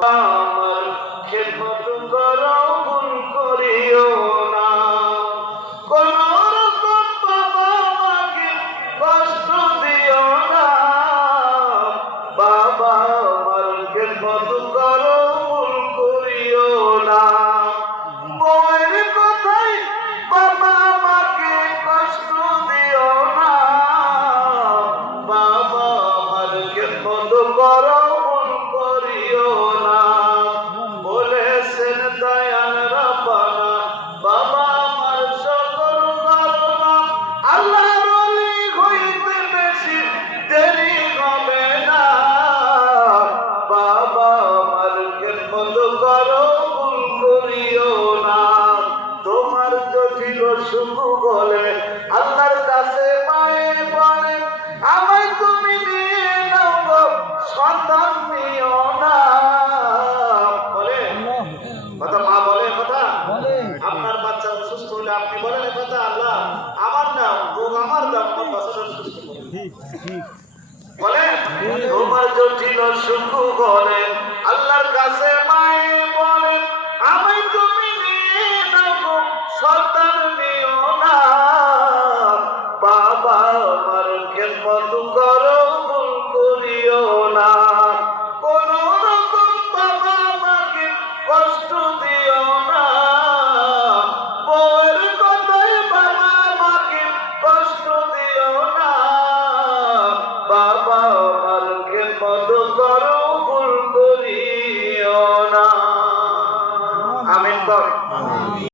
আমার খেদমত করো ভুল করিও না, কোন রকম বাবা আমাকে কষ্ট দিও না, বাবা আমার খেদমত করো ভুল করিও না। বউয়ের কথাই বাবা আমাকে কষ্ট দিও না, বাবা আমার খেদমত করো ভুল করিও না। বলেছেন দয়াল রাব্বানা বাবা আমার সকল করোনা, আল্লাহর ওলি হইতে বেশি দেরি হবে না, বাবা আমার খেদমত করো ভুল করিও না। তোমার জটিল সুখ বলে আল্লাহর কাছে মায়ে বলে আমায় তুমি নিয়ে নাও গো, সন্তান নিও না। বলে কথা, মা বলে কথা, আপনার বাচ্চা অসুস্থ হলে আপনি বলেন কথা আল্লাহ আমার নাম রোগ আমার দাম আমার বাচ্চাটা সুস্থ বলে। তোমার জটিল সুখ বলে আল্লাহর কাছে মায়ে বলে আমায় তুমি নিয়ে নাও গো, সন্তান নিও না, বাবা আমার খেদমত করো ভুল করিও না। কোন রকম বাবা আমাকে কষ্ট দিও না, বউয়ের কথায় বাবা আমাকে কষ্ট দিও না, বাবা আমার খেদমত করো ভুল করিও না। আমিন বল।